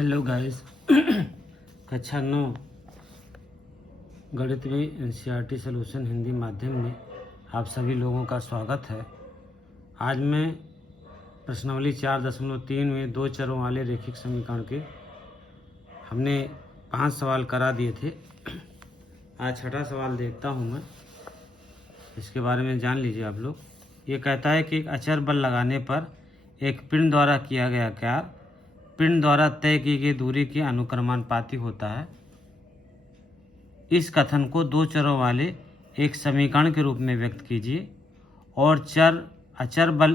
Hello guys. कक्षा 9 गणित में एनसीईआरटी सॉल्यूशन हिंदी माध्यम में आप सभी लोगों का स्वागत है। आज मैं प्रश्नावली 4.3 में दो चरों वाले रैखिक समीकरण के हमने 5 सवाल करा दिए थे। आज 6ठा सवाल देखता हूँ मैं, इसके बारे में जान लीजिए आप लोग। ये कहता है कि एक अचर बल लगाने पर एक पिंड द्वारा किया गया कार्य पिंड द्वारा तय की गई दूरी के अनुक्रमानुपाती होता है। इस कथन को दो चरों वाले एक समीकरण के रूप में व्यक्त कीजिए और अचर बल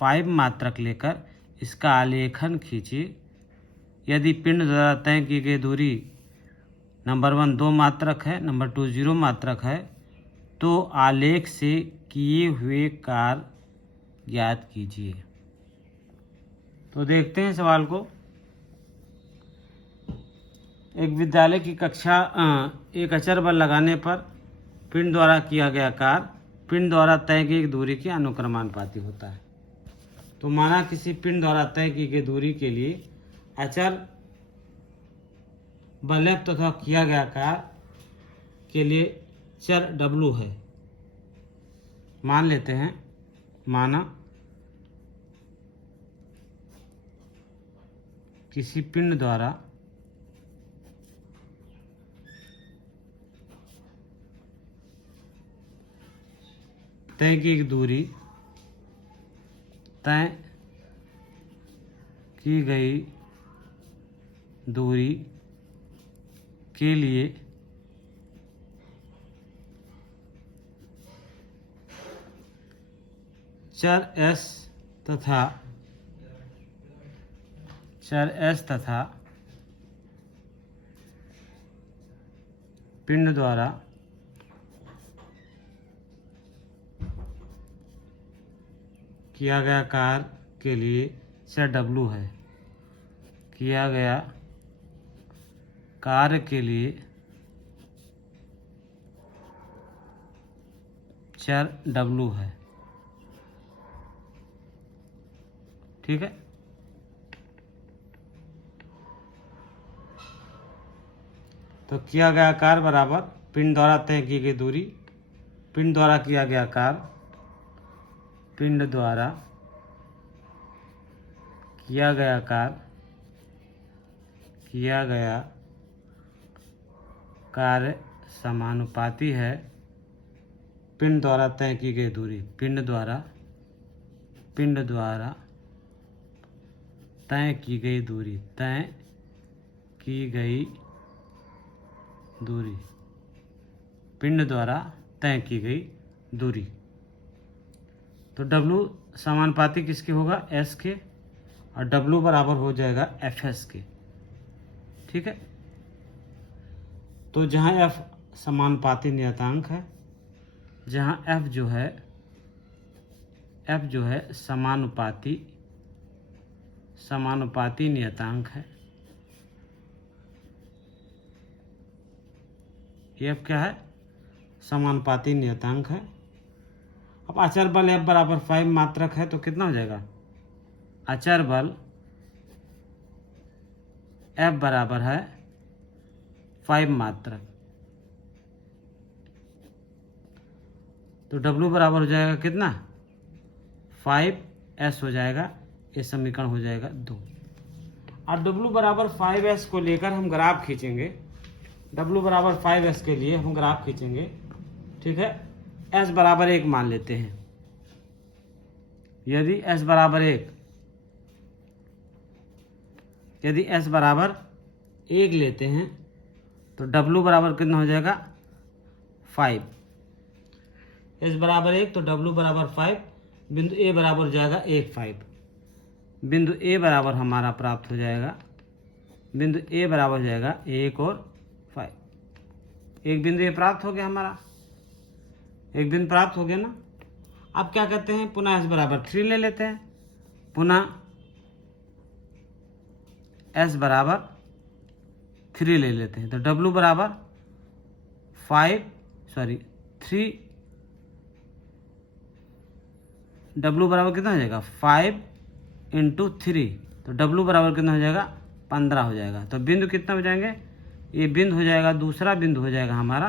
5 मात्रक लेकर इसका आलेखन खींचिए। यदि पिंड द्वारा तय की गई दूरी नंबर 1 2 मात्रक है, नंबर 2 0 मात्रक है, तो आलेख से किए हुए कार्य ज्ञात कीजिए। तो देखते हैं सवाल को। एक विद्यालय की कक्षा एक अचर बल लगाने पर पिंड द्वारा किया गया कार्य पिंड द्वारा तय की गई दूरी के अनुक्रमानुपाती होता है। तो माना किसी पिंड द्वारा तय की गई दूरी के लिए अचर बल तथा किया गया कार्य के लिए चर W है। मान लेते हैं, माना किसी पिंड द्वारा तय की दूरी तय की गई दूरी के लिए चर S तथा पिंड द्वारा किया गया कार्य के लिए चर W है। किया गया कार्य के लिए चर W है। ठीक है। तो किया गया कार्य बराबर पिंड द्वारा तय की गई दूरी, पिंड द्वारा किया गया कार्य, पिंड द्वारा किया गया कार्य समानुपाती है पिंड द्वारा तय की गई दूरी। पिंड द्वारा तय की गई दूरी, पिंड द्वारा तय की गई दूरी। तो W समानुपाती किसके होगा? S के, और W बराबर हो जाएगा FS के। ठीक है। तो जहाँ F समानुपाती नियतांक है, जहाँ F जो है समानुपाती नियतांक है, F क्या है? समानुपाती नियतांक है। अब अचर बल F बराबर 5 मात्रक है, तो कितना हो जाएगा? अचर बल F बराबर है 5 मात्रक, तो W बराबर हो जाएगा कितना? 5S हो जाएगा। ये समीकरण हो जाएगा 2। और W बराबर 5S को लेकर हम ग्राफ खींचेंगे। W बराबर 5S के लिए हम ग्राफ खींचेंगे। ठीक है। S बराबर 1 मान लेते हैं। यदि S बराबर 1 लेते हैं तो W बराबर कितना हो जाएगा? 5। S बराबर 1 तो W बराबर 5। बिंदु A बराबर हो जाएगा 1 5। बिंदु A बराबर हमारा प्राप्त हो जाएगा, बिंदु A बराबर हो जाएगा 1 और 5। एक बिंदु A प्राप्त हो गया हमारा, एक बिंदु प्राप्त हो गया ना। अब क्या करते हैं? पुनः S बराबर 3 ले लेते हैं। पुनः S बराबर 3 ले लेते हैं, तो W बराबर 3। W बराबर कितना हो जाएगा? 5 × 3, तो W बराबर कितना हो जाएगा? 15 हो जाएगा। तो बिंदु कितना हो जाएंगे, ये बिंदु हो जाएगा, दूसरा बिंदु हो जाएगा हमारा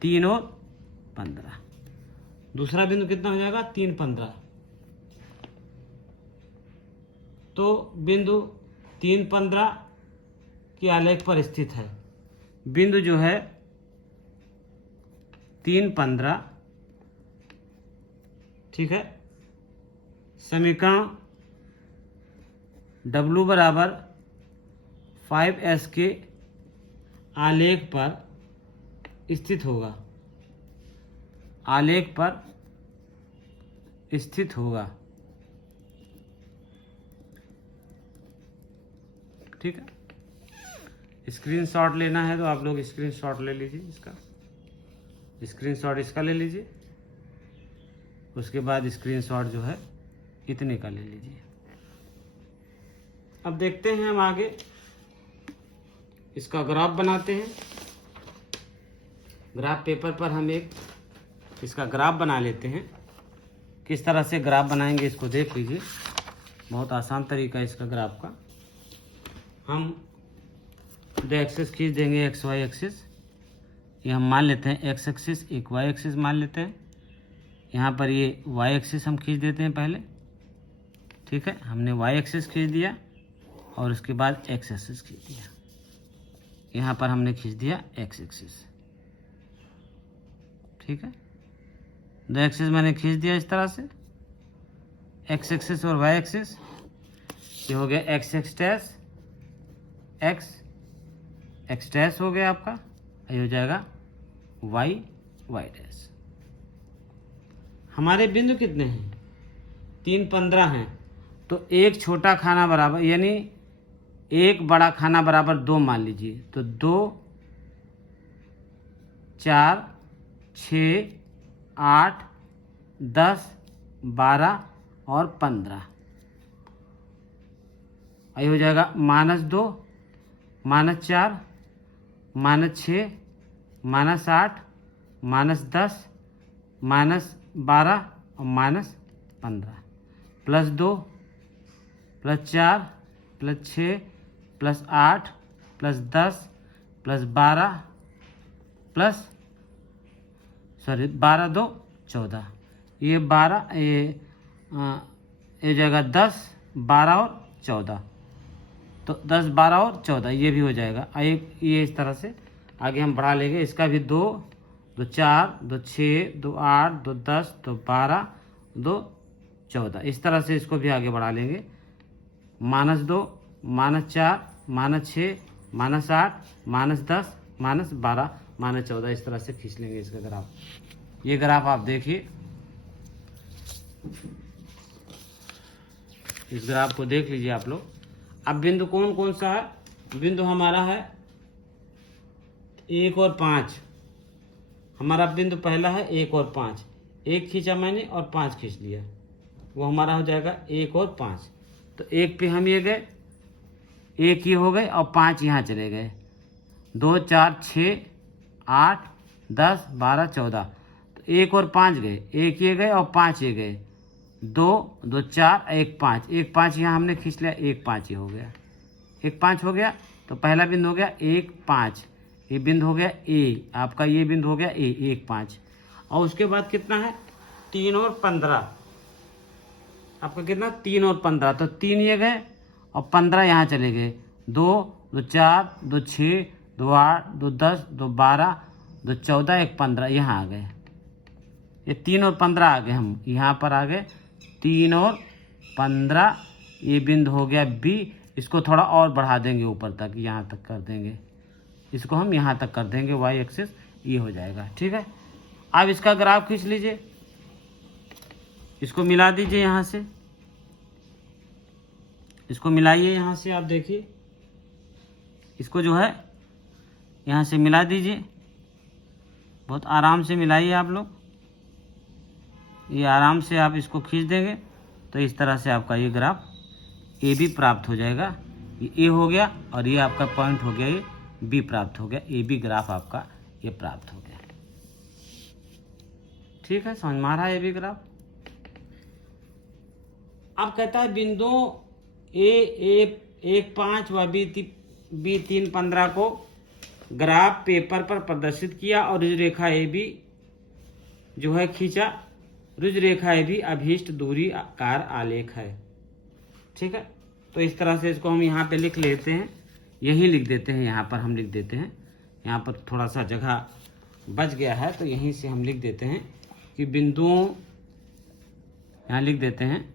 3 और 15। दूसरा बिंदु कितना हो जाएगा, 3, 15। तो बिंदु 3, 15 के आलेख पर स्थित है। बिंदु जो है 3, 15, ठीक है, समीकरण W बराबर 5s के आलेख पर स्थित होगा, आलेख पर स्थित होगा, ठीक है। स्क्रीनशॉट लेना है तो आप लोग स्क्रीनशॉट ले लीजिए, इसका स्क्रीनशॉट इसका ले लीजिए, उसके बाद स्क्रीनशॉट जो है इतने का ले लीजिए। अब देखते हैं हम आगे, इसका ग्राफ बनाते हैं। ग्राफ पेपर पर हम एक इसका ग्राफ बना लेते हैं। किस तरह से ग्राफ बनाएंगे इसको देख लीजिए, बहुत आसान तरीका है इसका ग्राफ का। हम दो एक्सिस खींच देंगे, एक्स वाई एक्सिस। ये हम मान लेते हैं एक्स एक्सिस, एक वाई एक्सिस मान लेते हैं। यहाँ पर ये वाई एक्सिस हम खींच देते हैं पहले, ठीक है। हमने वाई एक्सिस खींच दिया और उसके बाद एक्स एक्सिस खींच दिया। यहाँ पर हमने खींच दिया एक्स एक्सिस, ठीक है। दो एक्सिस मैंने खींच दिया इस तरह से, एक्स एक्सिस और वाई एक्सिस। ये हो गया x x dash, x x dash हो गया आपका, ये हो जाएगा वाई वाई डैश। हमारे बिंदु कितने हैं, 3, 15 हैं। तो एक छोटा खाना बराबर, यानी एक बड़ा खाना बराबर 2 मान लीजिए। तो 2, 4, 6, 8, 10, 12 और 15। ये हो जाएगा -2, -4, -6, -8, -10, -12 और -15। +2, +4, +6, +8, +10, +12, 12, 2, 14। ये 12, ये जाएगा 10, 12 और 14। तो 10, 12 और 14 ये भी हो जाएगा। ये इस तरह से आगे हम बढ़ा लेंगे। इसका भी 2, 2, 4, 2, 6, 2, 8, 2, 10, 2, 12, 2, 14। इस तरह से इसको भी आगे बढ़ा लेंगे। -2, -4, -6, -8, -10, -12, -14। इस तरह से खींच लेंगे इसका ग्राफ। ये ग्राफ आप देखिए, इस ग्राफ को देख लीजिए आप लोग। अब बिंदु कौन कौन सा है, बिंदु हमारा है 1 और 5। हमारा बिंदु पहला है 1 और 5। 1 खींचा मैंने और 5 खींच लिया, वो हमारा हो जाएगा 1 और 5। तो 1 पे हम ये गए, 1 ये हो गए और 5 यहाँ चले गए। 2, 4, 6, 8, 10, 12, 14। तो 1 और 5 गए, 1 ये गए और 5 ये गए। 2, 2, 4, 1, 5, 1, 5 यहाँ हमने खींच लिया, 1, 5 ये हो गया, 1, 5 हो गया। तो पहला बिंदु हो गया 1, 5। ये बिंदु हो गया ए, आपका ये बिंदु हो गया ए, 1, 5। और उसके बाद कितना है, 3 और 15। आपका कितना, 3 और 15। तो 3 ये गए और 15 यहाँ चले गए। 2, 2, 4, 2, 6, 2, 8, 2, 10, 2, 12, 2, 14, 1, 15 यहाँ आ गए। ये 3 और 15 आ गए, हम यहाँ पर आ गए 3 और 15। ये बिंदु हो गया बी। इसको थोड़ा और बढ़ा देंगे ऊपर तक, यहाँ तक कर देंगे, इसको हम यहाँ तक कर देंगे, वाई एक्सिस ये हो जाएगा, ठीक है। अब इसका ग्राफ खींच लीजिए, इसको मिला दीजिए यहाँ से, इसको मिलाइए यहाँ से। आप देखिए इसको जो है यहाँ से मिला दीजिए, बहुत आराम से मिलाइए आप लोग। ये आराम से आप इसको खींच देंगे तो इस तरह से आपका ये ग्राफ ए बी प्राप्त हो जाएगा। ये ए हो गया और ये आपका पॉइंट हो गया, ये बी प्राप्त हो गया। ए बी ग्राफ आपका ये प्राप्त हो गया, ठीक है। समझ में आ रहा है ए बी ग्राफ। अब कहता है बिंदु 1.5 व बी 3.15 को ग्राफ पेपर पर प्रदर्शित किया और रुज रेखा ए बी जो है खींचा। रुज रेखा ए बी अभीष्ट दूरी कार आलेख है। ठीक है, तो इस तरह से इसको हम यहाँ पे लिख लेते हैं, यहीं लिख देते हैं, यहाँ पर हम लिख देते हैं। यहाँ पर थोड़ा सा जगह बच गया है तो यहीं से हम लिख देते हैं कि बिंदुओं, यहाँ लिख देते हैं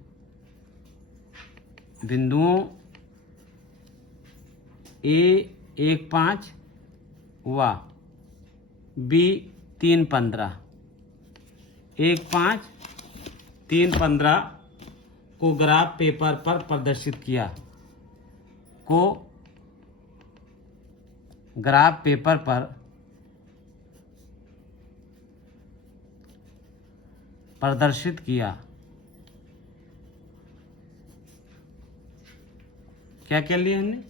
बिंदुओं ए 1.5 व बी 3.15, 1.5 3.15 को ग्राफ पेपर पर प्रदर्शित किया, को ग्राफ पेपर पर प्रदर्शित किया। क्या क्या लिया हमने?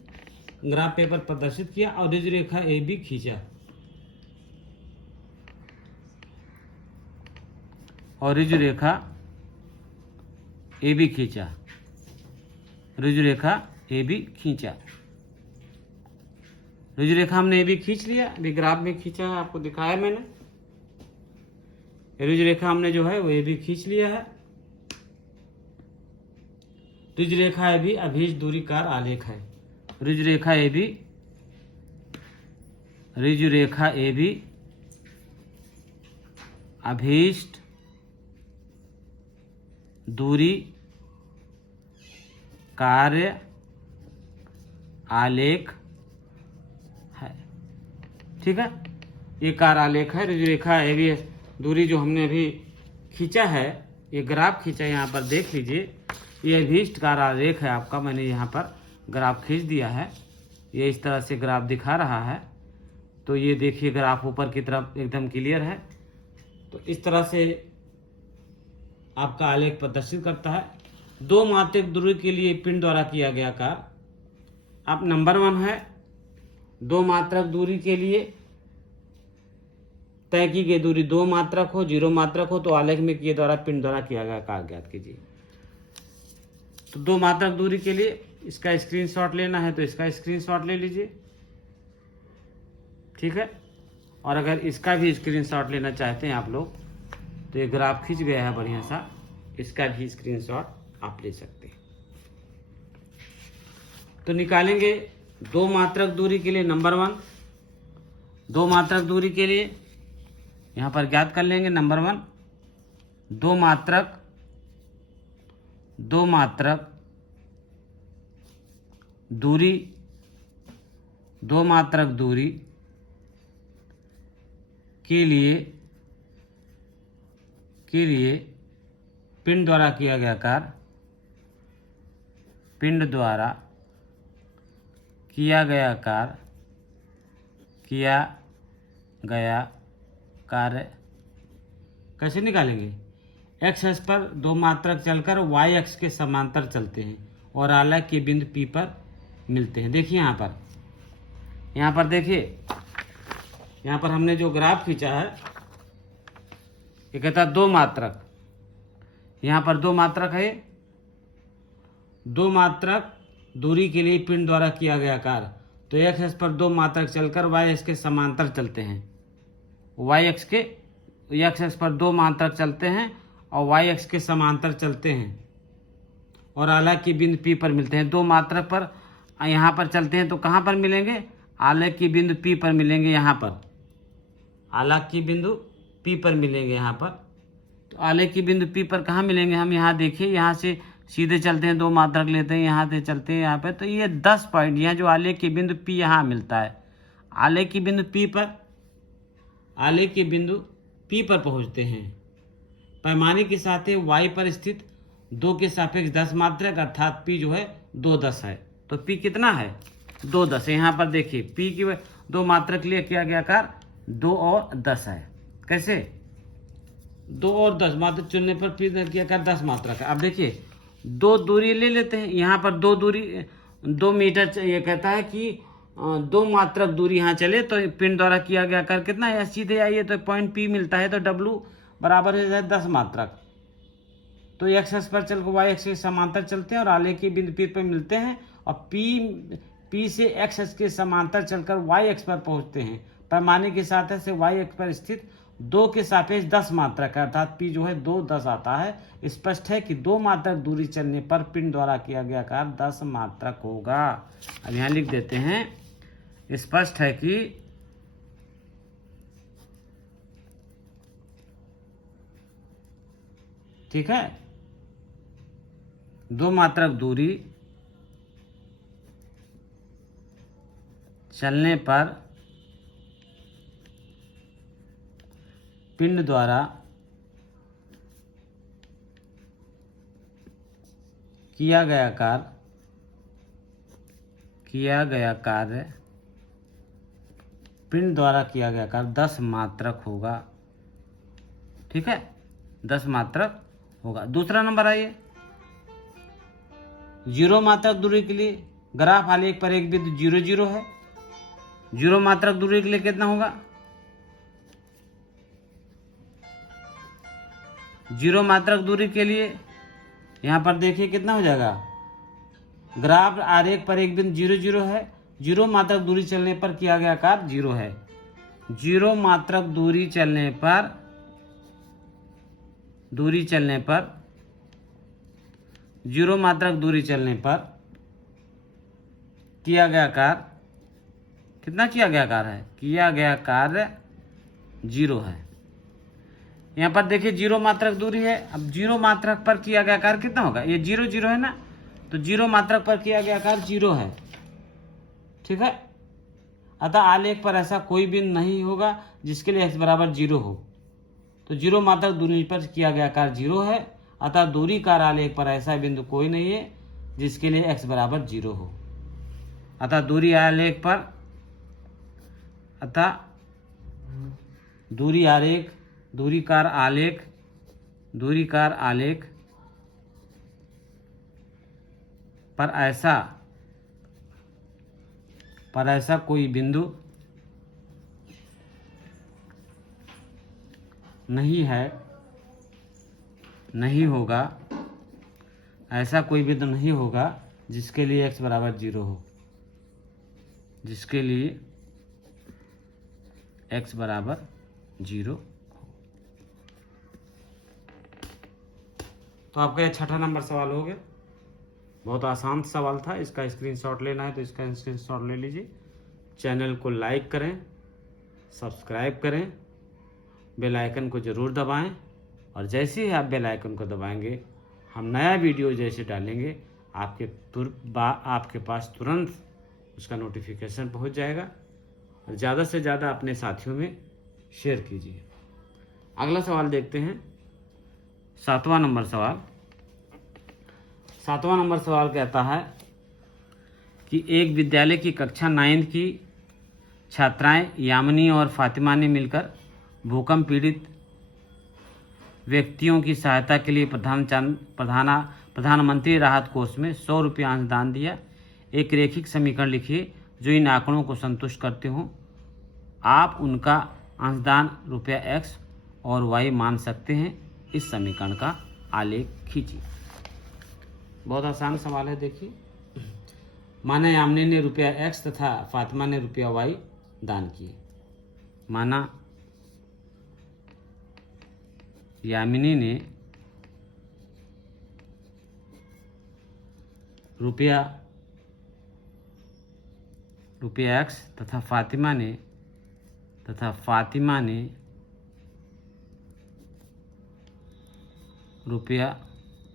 ग्राफ पेपर प्रदर्शित किया और रुज रेखा ए बी खींचा, और रुज रेखा ए बी खींचा, रुज रेखा ए बी खींचा। रुज रेखा हमने ए बी खींच लिया, अभी ग्राफ में खींचा है, आपको दिखाया मैंने। रुज रेखा हमने जो है वो ए बी खींच लिया है। रुज रेखा ए बी अभीष्ट दूरी कार आलेख है। रुज रेखा A B, रुज Rekha A B अभीष्ट दूरी कार्य आलेख है। ठीक है, ये कार आलेख है। रुज रेखा ए बी दूरी जो हमने अभी खींचा है, ये ग्राफ खींचा, यहाँ पर देख लीजिए, ये अभीष्ट कार आलेख है आपका। मैंने यहाँ पर ग्राफ खींच दिया है, ये इस तरह से ग्राफ दिखा रहा है। तो ये देखिए ग्राफ ऊपर की तरफ एकदम क्लियर है। तो इस तरह से आपका आलेख प्रदर्शित करता है। 2 मात्रक दूरी के लिए पिंड द्वारा किया गया कार्य। अब नंबर 1 है 2 मात्रक दूरी के लिए तय की गई दूरी 2 मात्रक हो, 0 मात्रक हो तो आलेख में किए द्वारा पिंड द्वारा किया गया कार्य ज्ञात कीजिए। तो 2 मात्रक दूरी के लिए इसका स्क्रीनशॉट लेना है तो इसका स्क्रीनशॉट ले लीजिए। ठीक है, और अगर इसका भी स्क्रीनशॉट लेना चाहते हैं आप लोग तो ये ग्राफ खींच गया है बढ़िया सा, इसका भी स्क्रीनशॉट आप ले सकते हैं। तो निकालेंगे 2 मात्रक दूरी के लिए नंबर 1, 2 मात्रक दूरी के लिए यहाँ पर ज्ञात कर लेंगे। नंबर 1 2 मात्रक दूरी, 2 मात्रक दूरी के लिए पिंड द्वारा किया गया कार्य, पिंड द्वारा किया गया कार्य कैसे निकालेंगे? एक्स अक्ष पर 2 मात्रक चलकर वाई अक्ष के समांतर चलते हैं और आलेख के बिंदु P पर मिलते हैं। देखिए यहाँ पर देखिए, यहाँ पर हमने जो ग्राफ खींचा है ये कहता है 2 मात्रक, यहाँ पर 2 मात्रक है। 2 मात्रक दूरी के लिए पिंड द्वारा किया गया कार्य, तो एक्स अक्ष पर 2 मात्रक चलकर वाई अक्ष के समांतर चलते हैं। एक्स अक्ष पर 2 मात्रक चलते हैं और वाई अक्ष के समांतर चलते हैं और आलेख के बिंदु P पर मिलते हैं। 2 मात्रक पर यहाँ पर चलते हैं तो कहाँ पर मिलेंगे? आलेख के बिंदु P पर मिलेंगे। यहाँ पर आलेख के बिंदु P पर मिलेंगे। यहाँ पर तो आलेख के बिंदु P पर कहाँ मिलेंगे? हम यहाँ देखिए, यहाँ से सीधे चलते हैं, 2 मात्रक लेते हैं, यहाँ से चलते हैं यहाँ पे, तो ये 10 पॉइंट यहाँ जो आलेख के बिंदु P यहाँ मिलता है। आलेख के बिंदु P पर पहुँचते हैं। पैमाने के साथ ही y पर स्थित 2 के सापेक्ष 10 मात्रक अर्थात P जो है 2 10 है। तो P कितना है? 2 10 है। यहाँ पर देखिए P की 2 मात्रक लिए किया गया कार्य 2 और 10 है। कैसे? 2 और 10 मात्रक चुनने पर P ने किया कार्य 10 मात्रक है। अब देखिए 2 दूरी ले लेते हैं। यहाँ पर 2 दूरी 2 मीटर, ये कहता है कि 2 मात्रक दूरी यहाँ चले तो पिंड द्वारा किया गया कार्य कितना है? सीधे आइए तो पॉइंट P मिलता है, तो W बराबर है 10 मात्रक। तो एक्स अक्ष पर चल वाई अक्ष के समांतर चलते हैं और आलेख के बिंदु P पर मिलते हैं अब P से x अक्ष के समांतर चलकर y अक्ष पर पहुंचते हैं। पैमाने के साथ से y अक्ष पर स्थित 2 के सापेक्ष 10 मात्रक है, अर्थात P जो है 2 10 आता है। स्पष्ट है कि 2 मात्रक दूरी चलने पर पिंड द्वारा किया गया कार्य 10 मात्रक होगा। अब यहाँ लिख देते हैं, स्पष्ट है कि ठीक है 2 मात्रक दूरी चलने पर पिंड द्वारा किया गया कार्य पिंड द्वारा किया गया कार्य 10 मात्रक होगा। ठीक है 10 मात्रक होगा। दूसरा नंबर आइए, 0 मात्रक दूरी के लिए ग्राफ आलेख पर एक बिंदु 0 0 है। 0 मात्रक दूरी के लिए कितना होगा? 0 मात्रक दूरी के लिए यहाँ पर देखिए कितना हो जाएगा, ग्राफ आरेख पर एक बिंदु 0 0 है। 0 मात्रक दूरी चलने पर किया गया कार्य 0 है। 0 मात्रक दूरी चलने पर किया गया कार्य कितना किया गया कार्य है? किया गया कार्य 0 है। यहाँ पर देखिए 0 मात्रक दूरी है। अब 0 मात्रक पर किया गया कार्य कितना होगा? ये 0 0 है ना, तो 0 मात्रक पर किया गया कार्य 0 है। ठीक है, अतः आलेख पर ऐसा कोई बिंदु नहीं होगा जिसके लिए x बराबर 0 हो। तो 0 मात्रक दूरी पर किया गया कार्य 0 है, अतः दूरी कार आलेख पर ऐसा बिंदु कोई नहीं है जिसके लिए x बराबर 0 हो। अतः दूरी कार आलेख पर ऐसा कोई बिंदु नहीं होगा, ऐसा कोई बिंदु नहीं होगा जिसके लिए x बराबर 0 हो, जिसके लिए x बराबर 0 हो। तो आपका यह 6ठा नंबर सवाल हो गया। बहुत आसान सवाल था। इसका स्क्रीनशॉट लेना है तो इसका स्क्रीनशॉट ले लीजिए। चैनल को लाइक करें, सब्सक्राइब करें, बेल आइकन को ज़रूर दबाएं, और जैसे ही आप बेल आइकन को दबाएंगे हम नया वीडियो जैसे डालेंगे आपके पास तुरंत उसका नोटिफिकेशन पहुंच जाएगा। और ज़्यादा से ज़्यादा अपने साथियों में शेयर कीजिए। अगला सवाल देखते हैं, 7वां नंबर सवाल। 7वां नंबर सवाल कहता है कि एक विद्यालय की कक्षा 9 की छात्राएं यामिनी और फातिमा ने मिलकर भूकंप पीड़ित व्यक्तियों की सहायता के लिए प्रधानमंत्री राहत कोष में 100 रुपये अंशदान दिया। एक रैखिक समीकरण लिखिए जो इन आंकड़ों को संतुष्ट करते हों। आप उनका अंशदान ₹x और y मान सकते हैं। इस समीकरण का आलेख खींचिए। बहुत आसान सवाल है, देखिए। माना यामिनी ने ₹x तथा फातिमा ने ₹y दान किए। माना यामिनी ने ₹x तथा फातिमा ने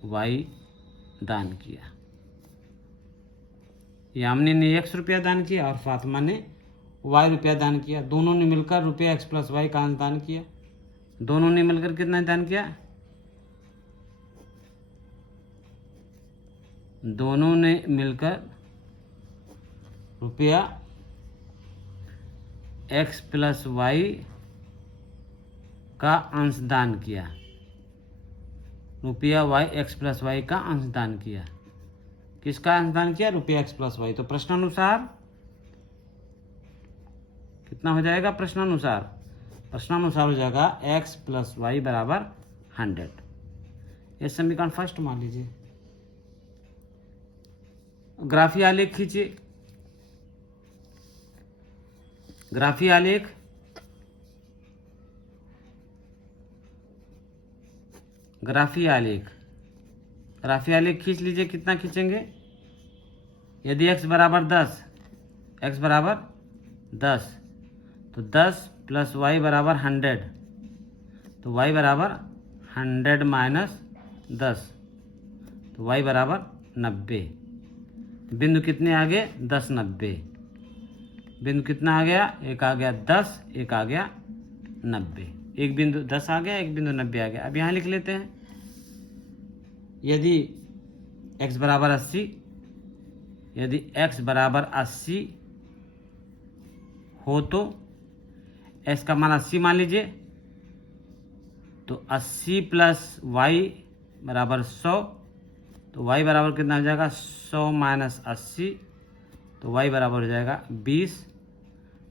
₹y दान किया। यामिनी ने x रुपया दान किया और फातिमा ने y रुपया दान किया। दोनों ने मिलकर ₹x + y का दान किया। दोनों ने मिलकर कितना दान किया? दोनों ने मिलकर ₹x + y का अंशदान किया। x + y का अंशदान किया। किसका अंशदान किया? ₹x + y। तो प्रश्नानुसार कितना हो जाएगा? प्रश्नानुसार हो जाएगा x + y बराबर 100। ये समीकरण फर्स्ट मान लीजिए। ग्राफीय आलेख खींचिए। ग्राफीय आलेख ग्राफीय आलेख ग्राफीय आलेख खींच लीजिए। कितना खींचेंगे? यदि x बराबर 10, x बराबर 10 तो 10 प्लस y बराबर 100, तो y बराबर 100 माइनस 10 तो y बराबर 90। बिंदु कितने आ गए? 10, 90। बिंदु कितना आ गया? एक आ गया 10, एक आ गया 90। एक बिंदु 10 आ गया, एक बिंदु 90 आ गया। अब यहाँ लिख लेते हैं, यदि x बराबर 80, यदि x बराबर 80 हो तो x का मान 80 मान लीजिए, तो 80 प्लस y बराबर 100, तो y बराबर कितना हो जाएगा? 100 माइनस 80, तो y बराबर हो जाएगा 20।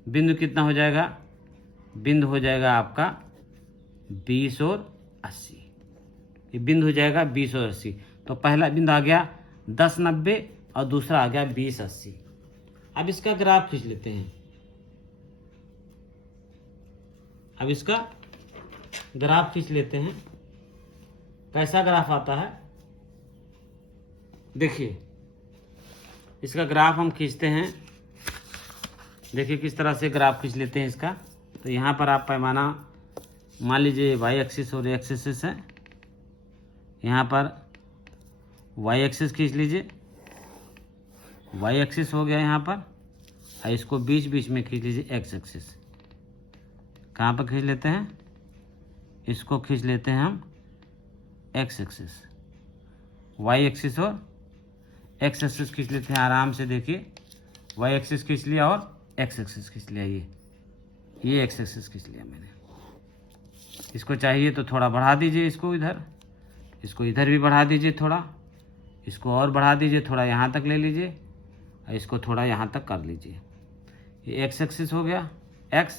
बिंदु कितना हो जाएगा? बिंदु हो जाएगा आपका 20 और 80। ये बिंदु हो जाएगा 20 और 80। तो पहला बिंदु आ गया 10, 90 और दूसरा आ गया 20, 80। अब इसका ग्राफ खींच लेते हैं। अब इसका ग्राफ खींच लेते हैं। कैसा ग्राफ आता है देखिए, इसका ग्राफ हम खींचते हैं। देखिए किस तरह से ग्राफ खींच लेते हैं इसका। तो यहाँ पर आप पैमाना मान लीजिए वाई एक्सिस और एक्स एक्सिस है। यहाँ पर वाई एक्सिस खींच लीजिए, वाई एक्सिस हो गया यहाँ पर, और इसको बीच बीच में खींच लीजिए एक्स एक्सिस। कहाँ पर खींच लेते हैं? इसको खींच लेते हैं हम एक्स एक्सिस। वाई एक्सिस और एक्स एक्सिस खींच लेते हैं आराम से। देखिए वाई एक्सिस खींच लिया और एक्स एक्सिस खींच लिया। ये एक्स एक्सिस खींच लिया मैंने। इसको चाहिए तो थोड़ा बढ़ा दीजिए, इसको इधर, इसको इधर भी बढ़ा दीजिए थोड़ा, इसको और बढ़ा दीजिए, थोड़ा यहाँ तक ले लीजिए और इसको थोड़ा यहाँ तक कर लीजिए। ये एक्स एक्सिस हो गया एक्स,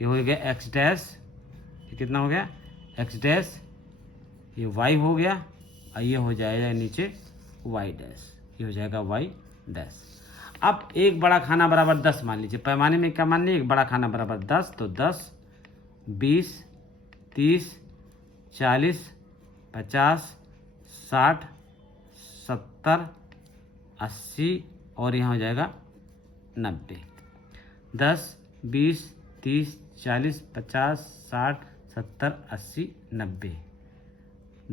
ये हो गया एक्स डैश, ये कितना हो गया? X dash. ये वाई हो गया और ये हो जाएगा नीचे वाई डैश, ये हो जाएगा वाई डैश। अब एक बड़ा खाना बराबर 10 मान लीजिए। पैमाने में क्या मान लीजिए? एक बड़ा खाना बराबर 10, तो 10, 20, 30, 40, 50, 60, 70, 80 और यहाँ हो जाएगा 90। 10, 20, 30, 40, 50, 60, 70, 80, 90।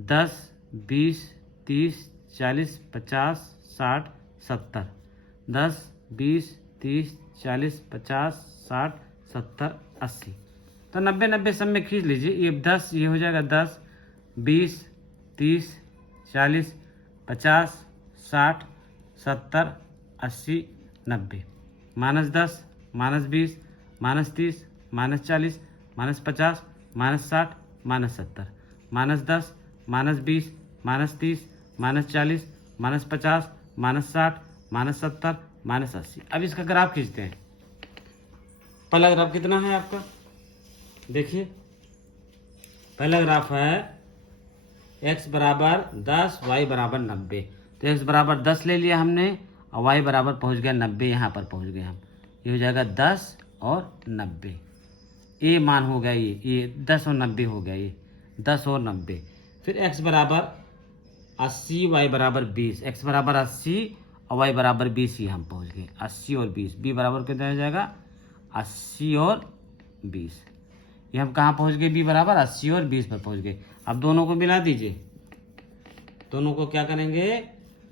10, 20, 30, 40, 50, 60, 70। 10, 20, 30, 40, 50, 60, 70, 80। तो 90, 90 सब में खींच लीजिए। ये 10, ये हो जाएगा 10, 20, 30, 40, 50, 60, 70, 80, 90। -10, -20, -30, -40, -50, -60, -70। -10, -20, -30, -40, -50, -60, -70, -80। अब इसका ग्राफ खींचते हैं। पहला ग्राफ कितना है आपका? देखिए पहला ग्राफ है x बराबर 10, y बराबर 90। तो x बराबर 10 ले लिया हमने और y बराबर पहुंच गया 90। यहाँ पर पहुंच गए हम। ये हो जाएगा 10 और 90। ये मान हो गया, ये 10 और 90 हो गया। ये 10 और 90। फिर x बराबर 80, y बराबर 20। x बराबर 80 और y बराबर 20 ही हम पहुंच गए। 80 और 20, b बराबर कितना हो जाएगा? 80 और 20। ये हम कहाँ पहुंच गए? b बराबर 80 और 20 पर पहुंच गए। अब दोनों को मिला दीजिए। दोनों को क्या करेंगे?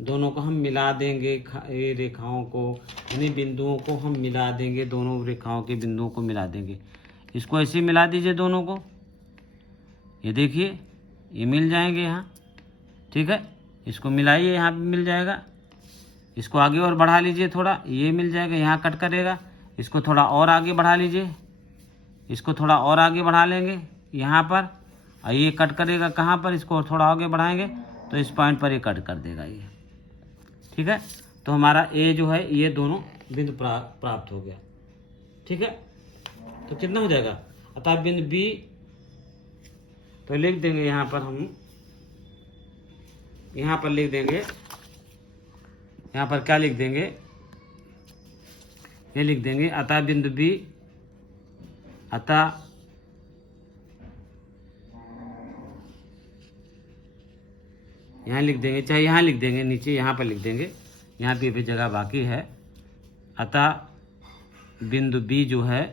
दोनों को हम मिला देंगे। ये रेखाओं को, यानी बिंदुओं को हम मिला देंगे। दोनों रेखाओं के बिंदुओं को मिला देंगे। इसको ऐसे मिला दीजिए दोनों को। ये देखिए ये मिल जाएंगे यहाँ, ठीक है। इसको मिलाइए, यहाँ पे मिल जाएगा। इसको आगे और बढ़ा लीजिए थोड़ा, ये मिल जाएगा, यहाँ कट करेगा। इसको थोड़ा और आगे बढ़ा लीजिए, इसको थोड़ा और आगे बढ़ा लेंगे यहाँ पर, और ये कट करेगा कहाँ पर? इसको थोड़ा आगे बढ़ाएंगे तो इस पॉइंट पर ये कट कर देगा ये, ठीक है। तो हमारा ए जो है ये दोनों बिंदु प्राप्त हो गया, ठीक है। तो कितना हो जाएगा? अतः बिंदु बी तो लिख देंगे यहाँ पर, हम यहाँ पर लिख देंगे यहाँ पर क्या लिख देंगे, ये लिख देंगे अतः बिंदु बी, अतः यहाँ लिख देंगे, चाहे यहाँ लिख देंगे, नीचे यहाँ पर लिख देंगे, यहाँ पे भी जगह बाकी है। अतः बिंदु बी जो है,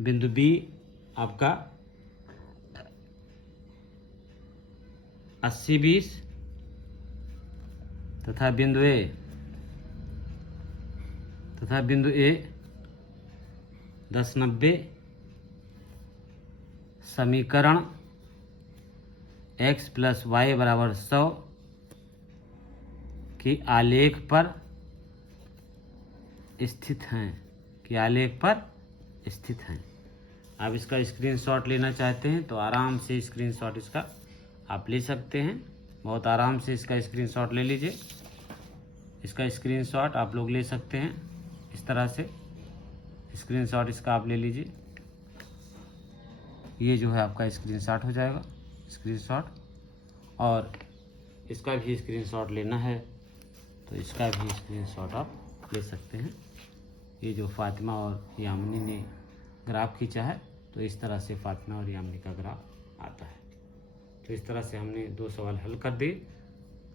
बिंदु बी आपका 80-20 तथा बिंदु ए 10-90 समीकरण x + y = 100 की आलेख पर स्थित हैं, कि आलेख पर स्थित हैं। आप इसका स्क्रीनशॉट लेना चाहते हैं तो आराम से स्क्रीनशॉट इसका आप ले सकते हैं, बहुत आराम से इसका स्क्रीनशॉट ले लीजिए। इसका स्क्रीनशॉट आप लोग ले सकते हैं, इस तरह से स्क्रीनशॉट इसका आप ले लीजिए। ये जो है आपका स्क्रीनशॉट हो जाएगा, स्क्रीनशॉट। और इसका भी स्क्रीनशॉट लेना है तो इसका भी स्क्रीनशॉट आप ले सकते हैं। ये जो फातिमा और यामिनी ने ग्राफ खींचा है, तो इस तरह से फातिमा और यामिनी का ग्राफ आता है। तो इस तरह से हमने 2 सवाल हल कर दिए।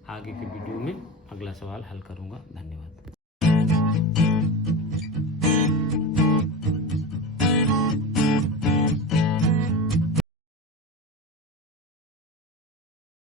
आगे के वीडियो में अगला सवाल हल करूँगा। धन्यवाद।